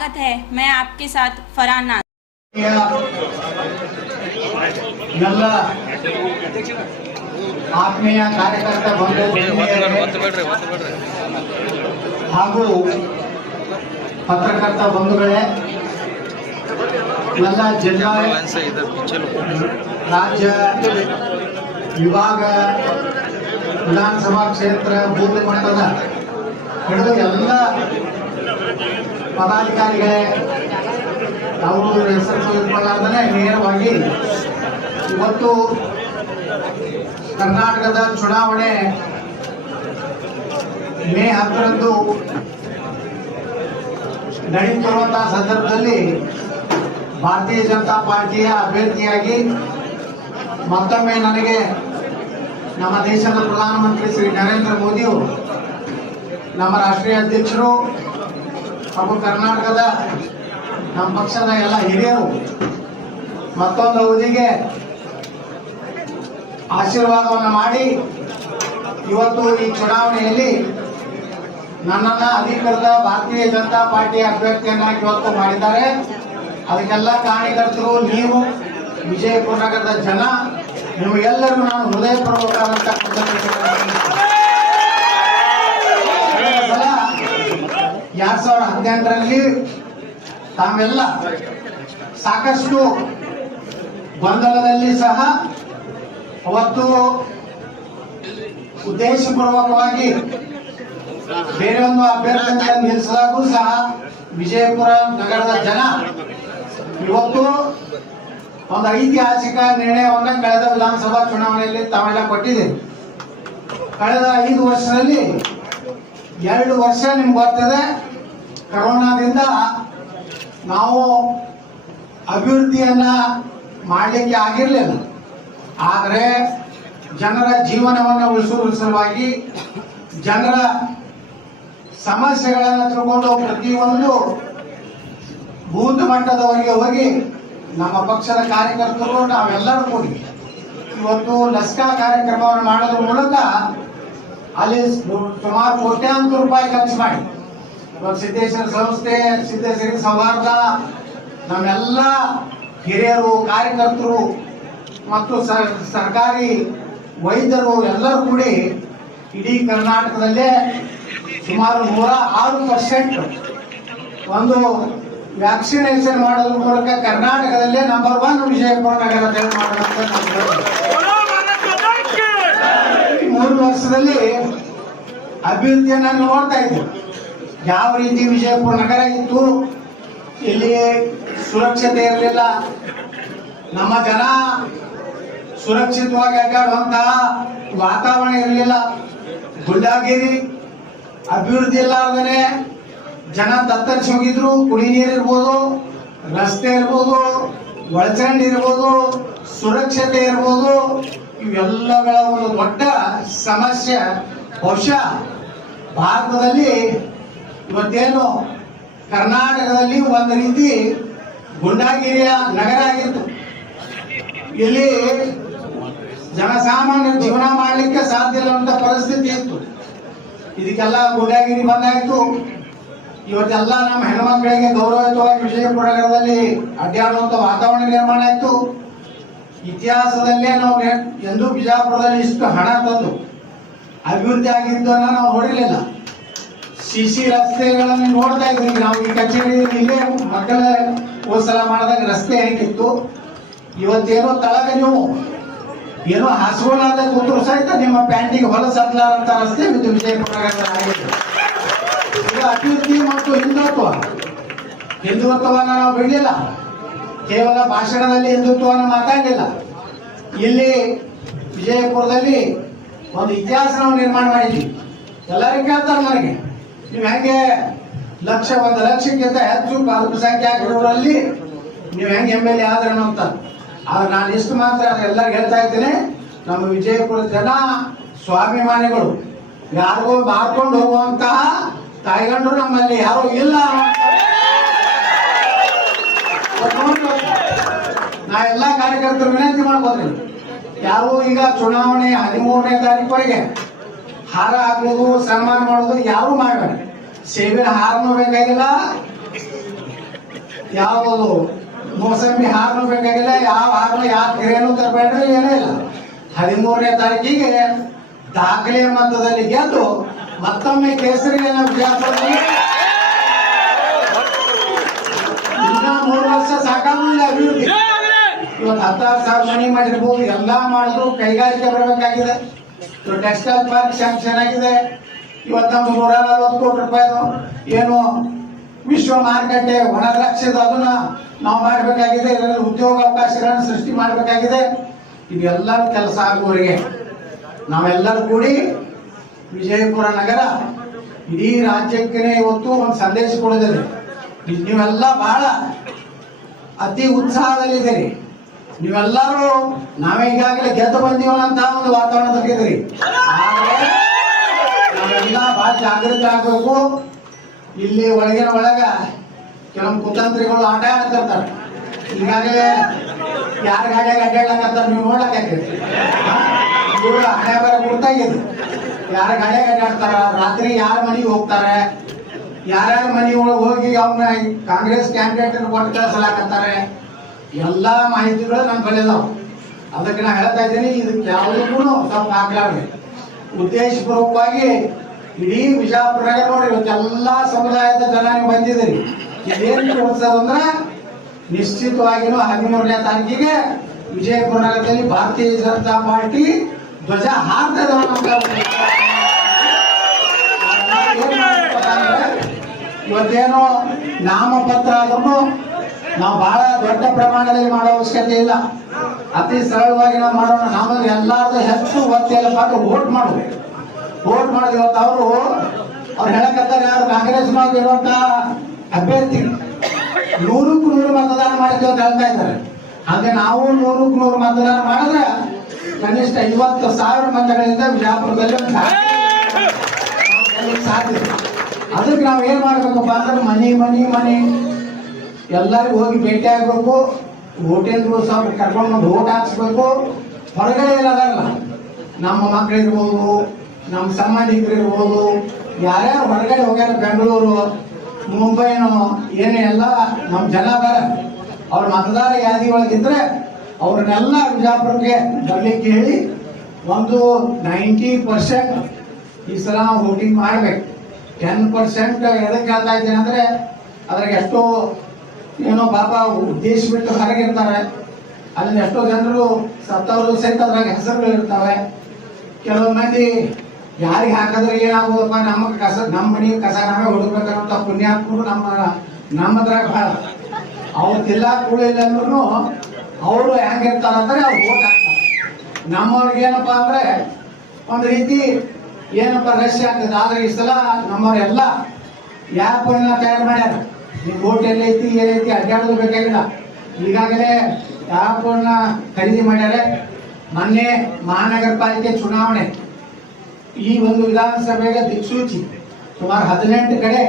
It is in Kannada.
स्वागत है। मैं आपके साथ फरहान नाज। ಎಲ್ಲ ಆತ್ಮೀಯ ಕಾರ್ಯಕರ್ತ ಹಾಗೂ ಪತ್ರಕರ್ತ ಬಂಧುಗಳೇ, ಎಲ್ಲ ಜಿಲ್ಲಾ ರಾಜ್ಯ ವಿಭಾಗ ವಿಧಾನಸಭಾ ಕ್ಷೇತ್ರ ಬೂತ್ ಮಟ್ಟದ ಹಿಡಿದು ಎಲ್ಲ ಪದಾಧಿಕಾರಿಗಳೇ, ಅವರು ಹೆಸರು ತೆಗೆದುಕೊಳ್ಳಾರ್ದೇ ನೇರವಾಗಿ ಇವತ್ತು ಕರ್ನಾಟಕದ ಚುನಾವಣೆ ಮೇ 10ರಂದು ನಡೆಯುತ್ತಿರುವಂತಹ ಸಂದರ್ಭದಲ್ಲಿ ಭಾರತೀಯ ಜನತಾ ಪಾರ್ಟಿಯ ಅಭ್ಯರ್ಥಿಯಾಗಿ ಮತ್ತೊಮ್ಮೆ ನನಗೆ ನಮ್ಮ ದೇಶದ ಪ್ರಧಾನಮಂತ್ರಿ ಶ್ರೀ ನರೇಂದ್ರ ಮೋದಿಯವರು, ನಮ್ಮ ರಾಷ್ಟ್ರೀಯ ಅಧ್ಯಕ್ಷರು ಹಾಗೂ ಕರ್ನಾಟಕದ ನಮ್ಮ ಪಕ್ಷದ ಎಲ್ಲ ಹಿರಿಯರು ಮತ್ತೊಂದು ಅವಧಿಗೆ ಆಶೀರ್ವಾದವನ್ನು ಮಾಡಿ ಇವತ್ತು ಈ ಚುನಾವಣೆಯಲ್ಲಿ ನನ್ನನ್ನು ಅಧಿಕೃತ ಭಾರತೀಯ ಜನತಾ ಪಾರ್ಟಿಯ ಅಭ್ಯರ್ಥಿಯನ್ನಾಗಿ ಇವತ್ತು ಮಾಡಿದ್ದಾರೆ. ಅದಕ್ಕೆಲ್ಲ ಕಾರಣಕರ್ತರು ನೀವು, ವಿಜಯಪುರ ನಗರದ ಜನ, ನಿಮಗೆಲ್ಲರೂ ನಾನು ಹೃದಯಪೂರ್ವಕವಾದಂಥ 2018ರಲ್ಲಿ ತಾವೆಲ್ಲ ಸಾಕಷ್ಟು ಗೊಂದಲದಲ್ಲಿ ಸಹ ಅವತ್ತು ಉದ್ದೇಶಪೂರ್ವಕವಾಗಿ ಬೇರೆ ಒಂದು ಅಭ್ಯರ್ಥಿಯನ್ನು ನಿಲ್ಲಿಸಿದಾಗೂ ಸಹ ವಿಜಯಪುರ ನಗರದ ಜನ ಇವತ್ತು ಒಂದು ಐತಿಹಾಸಿಕ ನಿರ್ಣಯವನ್ನು ಕಳೆದ ವಿಧಾನಸಭಾ ಚುನಾವಣೆಯಲ್ಲಿ ತಾವೆಲ್ಲ ಕೊಟ್ಟಿದೆ. ಕಳೆದ 5 ವರ್ಷದಲ್ಲಿ 2 ವರ್ಷ ನಿಮ್ಗೆ ಗೊತ್ತಿದೆ, ಕರೋನಾದಿಂದ ನಾವು ಅಭಿವೃದ್ಧಿಯನ್ನ ಮಾಡಲಿಕ್ಕೆ ಆಗಿರಲಿಲ್ಲ. ಆದರೆ ಜನರ ಜೀವನವನ್ನು ಉಳಿಸುವ ಸಲುವಾಗಿ, ಜನರ ಸಮಸ್ಯೆಗಳನ್ನು ತಿಳ್ಕೊಂಡು ಪ್ರತಿಯೊಂದು ಬೂತ್ ಮಟ್ಟದವರೆಗೆ ಹೋಗಿ ನಮ್ಮ ಪಕ್ಷದ ಕಾರ್ಯಕರ್ತರು ನಾವೆಲ್ಲರೂ ಕೂಡಿ ಇವತ್ತು ಲಸಿಕಾ ಕಾರ್ಯಕ್ರಮವನ್ನು ಮಾಡೋದ್ರ ಮೂಲಕ ಅಲ್ಲಿ ಸುಮಾರು ಕೋಟ್ಯಾಂತರ ರೂಪಾಯಿ ಖರ್ಚು ಮಾಡಿ ಇವತ್ತು ಸಿದ್ದೇಶ್ವರ ಸಂಸ್ಥೆ, ಸಿದ್ದೇಶ್ವರ ಸೌಹಾರ್ದ, ನಮ್ಮೆಲ್ಲ ಹಿರಿಯರು, ಕಾರ್ಯಕರ್ತರು ಮತ್ತು ಸರ್ಕಾರಿ ವೈದ್ಯರು ಎಲ್ಲರೂ ಕೂಡಿ ಇಡೀ ಕರ್ನಾಟಕದಲ್ಲೇ ಸುಮಾರು 106% ಒಂದು ವ್ಯಾಕ್ಸಿನೇಷನ್ ಮಾಡೋದ್ರ ಮೂಲಕ ಕರ್ನಾಟಕದಲ್ಲೇ ನಂಬರ್ 1 ವಿಜಯಪುರ ನಗರದಲ್ಲಿ ಮಾಡುವಂತ 3 ವರ್ಷದಲ್ಲಿ ಅಭಿವೃದ್ಧಿಯನ್ನು ನೋಡ್ತಾ ಇದ್ದೀವಿ. ಯಾವ ರೀತಿ ವಿಜಯಪುರ ನಗರ ಇತ್ತು, ಇಲ್ಲಿ ಸುರಕ್ಷತೆ ಇರಲಿಲ್ಲ, ನಮ್ಮ ಜನ ಸುರಕ್ಷಿತವಾಗಿ ಅಡ್ಡಾಡುವಂತಹ ವಾತಾವರಣ ಇರಲಿಲ್ಲ, ಗುಂಡಾಗಿರಿ, ಅಭಿವೃದ್ಧಿ ಇಲ್ಲಾರ್ದೇ ಜನ ತತ್ತರಿಸಿ ಹೋಗಿದ್ರು. ಕುಡಿ ನೀರು ಇರ್ಬೋದು, ರಸ್ತೆ ಇರ್ಬೋದು, ಒಳಚರಂಡಿ ಇರ್ಬೋದು, ಸುರಕ್ಷತೆ ಇರ್ಬೋದು, ಇವೆಲ್ಲಗಳ ಒಂದು ದೊಡ್ಡ ಸಮಸ್ಯೆ. ಬಹುಶಃ ಭಾರತದಲ್ಲಿ ಇವತ್ತೇನು ಕರ್ನಾಟಕದಲ್ಲಿ ಒಂದು ರೀತಿ ಗುಂಡಾಗಿರಿಯ ನಗರ ಆಗಿತ್ತು. ಇಲ್ಲಿ ಜನಸಾಮಾನ್ಯ ಜೀವನ ಮಾಡಲಿಕ್ಕೆ ಸಾಧ್ಯ ಇಲ್ಲವಂತ ಪರಿಸ್ಥಿತಿ ಇತ್ತು. ಇದಕ್ಕೆಲ್ಲ ಗುಂಡಾಗಿರಿ ಬಂದಾಯ್ತು. ಇವತ್ತೆಲ್ಲ ನಮ್ಮ ಹೆಣ್ಮಕ್ಳಿಗೆ ಗೌರವಯುತವಾಗಿ ವಿಜಯಪುರ ನಗರದಲ್ಲಿ ಅಡ್ಡಾಡುವಂತ ವಾತಾವರಣ ನಿರ್ಮಾಣ ಆಯ್ತು. ಇತಿಹಾಸದಲ್ಲೇ ನಾವು ಎಂದೂ ಬಿಜಾಪುರದಲ್ಲಿ ಇಷ್ಟು ಹಣ ತಂದು ಅಭಿವೃದ್ಧಿ ಆಗಿದ್ದನ್ನ ನಾವು ನೋಡಿರಲಿಲ್ಲ. ಸಿಸಿ ರಸ್ತೆಗಳನ್ನು ನೋಡ್ತಾ ಇದ್ವಿ ನಾವು. ಈ ಕಚೇರಿ ಇಲ್ಲೇ ಮಕ್ಕಳ ಹೋದ್ಸಲ ಮಾಡಿದಾಗ ರಸ್ತೆ ಹೇಗಿತ್ತು, ಇವತ್ತೇನೋ ತಳಗ ನೀವು ಏನೋ ಹಾಸ್ಕೊಳ್ಳಾದ ಕೂತರು ಸಹಿತ ನಿಮ್ಮ ಪ್ಯಾಂಟಿಗೆ ಹೊಲಸತ್ಲಾರಂತ ರಸ್ತೆ ಇದು ವಿಜಯಪುರ ನಗರದಲ್ಲಿ. ಇದು ಅಭಿವೃದ್ಧಿ ಮತ್ತು ಹಿಂದುತ್ವವನ್ನು ನಾವು ಬಿಡಲಿಲ್ಲ. ಕೇವಲ ಭಾಷಣದಲ್ಲಿ ಹಿಂದುತ್ವವನ್ನು ಮಾತಾಡಲಿಲ್ಲ. ಇಲ್ಲಿ ವಿಜಯಪುರದಲ್ಲಿ ಒಂದು ಇತಿಹಾಸ ನಾವು ನಿರ್ಮಾಣ ಮಾಡಿದ್ವಿ. ಎಲ್ಲರಿಗೂ ಕೇಳ್ತಾರೆ ನನಗೆ, ನೀವು ಹೆಂಗೆ 1 ಲಕ್ಷಕ್ಕಿಂತ ಹೆಚ್ಚು ಅಲ್ಪಸಂಖ್ಯಾತರಲ್ಲಿ ನೀವು ಹೆಂಗೆ MLA ಆದ್ರೇನು ಅಂತ. ಆದ್ರೆ ನಾನು ಇಷ್ಟು ಮಾತ್ರ ಎಲ್ಲರಿಗೂ ಹೇಳ್ತಾ ಇದ್ದೇನೆ, ನಮ್ಮ ವಿಜಯಪುರ ಜನ ಸ್ವಾಭಿಮಾನಿಗಳು, ಯಾರಿಗೂ ಮಾರ್ಕೊಂಡು ಹೋಗುವಂತಹ ತಾಯಿಗಂಡರು ನಮ್ಮಲ್ಲಿ ಯಾರು ಇಲ್ಲ. ನಾ ಎಲ್ಲ ಕಾರ್ಯಕರ್ತರು ವಿನಂತಿ ಮಾಡ್ಕೋತೀನಿ, ಯಾರು ಈಗ ಚುನಾವಣೆ 13ನೇ ತಾರೀಕುವರೆಗೆ ಹಾರ ಹಾಕೋದು, ಸನ್ಮಾನ ಮಾಡೋದು ಯಾರು ಮಾಡಬೇಡ. ಸೇಬಿನ ಹಾರನೂ ಬೇಕಾಗಿಲ್ಲ, ಯಾವುದು ಮೋಸಂಬಿ ಹಾರನು ಬೇಕಾಗಿಲ್ಲ, ಯಾವ ಹಾರನು ಯಾವ ಕೆರೆಯನ್ನು ತರಬೇಡ್ರಿ, ಏನೂ ಇಲ್ಲ. 13ನೇ ತಾರೀಕಿಗೆ ದಾಖಲೆಯ ಮತದಲ್ಲಿ ಗೆದ್ದು ಮತ್ತೊಮ್ಮೆ ಕೇಸರಿಯನ್ನು ಬಿಜಾಪುರದಲ್ಲಿ ಇನ್ನ 3 ವರ್ಷ ಸಾಕಾಗಿಲ್ಲ ಅಭಿವೃದ್ಧಿ. ಇವತ್ತು 16,000 ಮನಿ ಮಾಡಿರ್ಬೋದು, ಎಲ್ಲಾ ಮಾಡಿದ್ರು ಕೈಗಾರಿಕೆ ಬರಬೇಕಾಗಿದೆ. ಟೆಕ್ಸ್ಟೈಲ್ ಪಾರ್ಕ್ ಸ್ಯಾಂಕ್ಷನ್ ಆಗಿದೆ. ಇವತ್ತು ನಮ್ಗೆ 140 ಕೋಟಿ ರೂಪಾಯಿದು ಏನು ವಿಶ್ವ ಮಾರುಕಟ್ಟೆ ಒಣ ದ್ರಾಕ್ಷದ ಅದನ್ನ ನಾವು ಮಾಡಬೇಕಾಗಿದೆ. ಇದರಲ್ಲಿ ಉದ್ಯೋಗ ಅವಕಾಶಗಳನ್ನು ಸೃಷ್ಟಿ ಮಾಡಬೇಕಾಗಿದೆ. ಇದೆಲ್ಲ ಕೆಲಸ ಆಗುವವರೆಗೆ ನಾವೆಲ್ಲರೂ ಕೂಡಿ ವಿಜಯಪುರ ನಗರ ಇಡೀ ರಾಜ್ಯಕ್ಕೆ ಇವತ್ತು ಒಂದು ಸಂದೇಶ ಕೊಡೋದಿದೆ. ನೀವೆಲ್ಲ ಬಹಳ ಅತಿ ಉತ್ಸಾಹದಲ್ಲಿದ್ದೀರಿ. ನೀವೆಲ್ಲರೂ ನಾವೇ ಈಗಾಗಲೇ ಗೆದ್ದು ಬಂದೀವನಂತ ಒಂದು ವಾತಾವರಣದಲ್ಲಿದ್ದೀರಿ. ಆದರೆ ನಾವೆಲ್ಲ ಬಹಳ ಜಾಗೃತಿ ಆಗಬೇಕು. ಇಲ್ಲಿ ಒಳಗಿನ ಒಳಗ ಕೆಲವೊಂದು ಕುತಂತ್ರಿಗಳು ಆಟ ಆಡ್ತಿರ್ತಾರೆ. ಈಗಾಗಲೇ ಯಾರ ಗಾಡಿಯಾಗ ಅಡ್ಡಾಡ್ಲಕಂತ ನೀವು ನೋಡ್ಲಕೈತಿ. ಇವರು ಹಣೆ ಬರ ಗುರ್ತಾಗಿದೆ. ಯಾರ ಗಾಡಿಯಾಗ ಅಡ್ಡಾಡ್ತಾರ, ರಾತ್ರಿ ಯಾರ ಮನೆಗೆ ಹೋಗ್ತಾರೆ, ಯಾರ್ಯಾರ ಮನೆ ಒಳಗೆ ಹೋಗಿ ಅವನ್ನ ಕಾಂಗ್ರೆಸ್ ಕ್ಯಾಂಡಿಡೇಟ್ ಕೊಟ್ಟು ಕಳಿಸಲಾಕತ್ತಾರೆ, ಎಲ್ಲಾ ಮಾಹಿತಿಗಳು ನನ್ನ ಬಳಿ ಅದಾವ. ಅದಕ್ಕೆ ನಾ ಹೇಳ್ತಾ ಇದ್ದೀನಿ, ಇದಕ್ಕೆ ಯಾವುದಕ್ಕೂ ಸ್ವಲ್ಪ ಹಾಕ್ಲಾರ್ದೆ ಉದ್ದೇಶಪೂರ್ವಕವಾಗಿ ಇಡೀ ವಿಜಯಪುರ ನಗರ ನೋಡಿ ಇವತ್ತೆಲ್ಲಾ ಸಮುದಾಯದ ಜನ ನೀವು ಬಂದಿದ್ದೀರಿ. ಇದೇನು ತೋರಿಸೋದಂದ್ರೆ ನಿಶ್ಚಿತವಾಗಿಯೂ 13ನೇ ತಾರೀಕಿಗೆ ವಿಜಯಪುರ ನಗರದಲ್ಲಿ ಭಾರತೀಯ ಜನತಾ ಪಾರ್ಟಿ ಧ್ವಜ ಹಾರ್ತದ. ಇವತ್ತೇನು ನಾಮಪತ್ರ ಆದ್ರೂ ನಾವು ಬಹಳ ದೊಡ್ಡ ಪ್ರಮಾಣದಲ್ಲಿ ಮಾಡೋ ಅವಶ್ಯಕತೆ ಇಲ್ಲ. ಅತಿ ಸರಳವಾಗಿ ನಾವು ಮಾಡೋಣ. ನಮಗೆ ಎಲ್ಲಾರ್ದು ಹೆಚ್ಚು ಒತ್ತೇಲಪ್ಪ ಅಂದ್ರೆ ವೋಟ್ ಮಾಡೋದು. ವೋಟ್ ಮಾಡಿದ ಇವತ್ತು ಅವ್ರು ಹೇಳಕತ್ತಾರೆ, ಯಾರು ಕಾಂಗ್ರೆಸ್ ಇರುವಂತ ಅಭ್ಯರ್ಥಿ 100ಕ್ಕೆ 100 ಮತದಾನ ಮಾಡಿದ್ವಿ ಅಂತ ಹೇಳ್ತಾ ಇದ್ದಾರೆ. ಹಾಗೆ ನಾವು 100ಕ್ಕೆ 100 ಮತದಾನ ಮಾಡಿದ್ರೆ ಕನಿಷ್ಠ 50,000 ಮತಗಳಿಂದ ವಿಜಯಪುರದಲ್ಲಿ ಸಾಧ್ಯ. ಅದಕ್ಕೆ ನಾವು ಏನ್ ಮಾಡ್ಬೇಕಪ್ಪ ಅಂದ್ರೆ ಮನೆ ಎಲ್ಲರಿಗೂ ಹೋಗಿ ಭೇಟಿ ಆಗ್ಬೇಕು. ವೋಟಿಂಗ್ ಸ್ವಲ್ಪ ಕರ್ಕೊಂಡು ಬಂದು ವೋಟ್ ಹಾಕ್ಸ್ಬೇಕು. ಹೊರಗಡೆ ಇರೋದಲ್ಲ, ನಮ್ಮ ಮಕ್ಕಳಿರ್ಬೋದು, ನಮ್ಮ ಸಂಬಂಧಿಕರಿರ್ಬೋದು, ಯಾರ್ಯಾರು ಹೊರಗಡೆ ಹೋಗ್ಯಾರ ಬೆಂಗಳೂರು ಮುಂಬೈನೋ ಏನೇ ಎಲ್ಲ ನಮ್ಮ ಜನ ಅದಾರ, ಅವ್ರ ಮತದಾರ ಯಾದಿ ಒಳಗಿದ್ರೆ ಅವ್ರನ್ನೆಲ್ಲ ವಿಜಯಪುರಕ್ಕೆ ಬರ್ಲಿಕ್ಕೆ ಹೇಳಿ ಒಂದು 90% ಈ ಸಲ ನಾವು ವೋಟಿಂಗ್ ಮಾಡ್ಬೇಕು. 10% ಎದಕ್ಕೆ ಹೇಳ್ತಾ ಇದ್ದೇನೆ ಅಂದ್ರೆ ಅದ್ರಾಗ ಎಷ್ಟೋ ಏನೋ ಪಾಪ ಉದ್ದೇಶ ಬಿಟ್ಟು ಹೊರಗಿರ್ತಾರೆ. ಅಲ್ಲಿ ಎಷ್ಟೋ ಜನರು ಸತ್ತವರು ಸಹಿತ ಅದ್ರಾಗ ಹೆಸರುಗಳು ಇರ್ತವೆ. ಕೆಲವು ಮಂದಿ ಯಾರಿಗೆ ಹಾಕಿದ್ರೆ ಏನಾಗೋದಪ್ಪ, ನಮ್ಮ ಮನೆ ಕಸ ನಾವೇ ಹುಡುಕ್ಬೇಕಂತ ಪುಣ್ಯಾತ್ಮರು ನಮ್ಮದ್ರಾಗ ಬಹಳ. ಅವ್ರು ತಿಲ್ಲಾ ಕೂಳಿಲ್ಲ ಅಂದ್ರೂ ಅವರು ಹೆಂಗಿರ್ತಾರಂದ್ರೆ ಅವ್ರು ಓಟ್ ಹಾಕ್ತಾರೆ. ನಮ್ಮವ್ರಿಗೆ ಏನಪ್ಪಾ ಅಂದ್ರೆ ಒಂದು ರೀತಿ ಏನಪ್ಪ ರಶ್ ಆಗ್ತದೆ. ಆದ್ರೆ ಈ ಸಲ ನಮ್ಮವರೆಲ್ಲ ಆ್ಯಪ್ ತಯಾರು ಮಾಡ್ಯಾರ. ನಿಮ್ಮ ಓಟ್ ಎಲ್ಲೈತಿ ಏನೈತಿ ಅಡ್ಡಾಡೋದು ಬೇಕಾಗಿಲ್ಲ. ಈಗಾಗಲೇ ಆ್ಯಪ್ ಖರೀದಿ ಮಾಡ್ಯಾರ. ಮೊನ್ನೆ ಮಹಾನಗರ ಪಾಲಿಕೆ ಚುನಾವಣೆ ಈ ಒಂದು ವಿಧಾನಸಭೆಗೆ ದಿಕ್ಸೂಚಿ ಸುಮಾರು 18 ಕಡೆ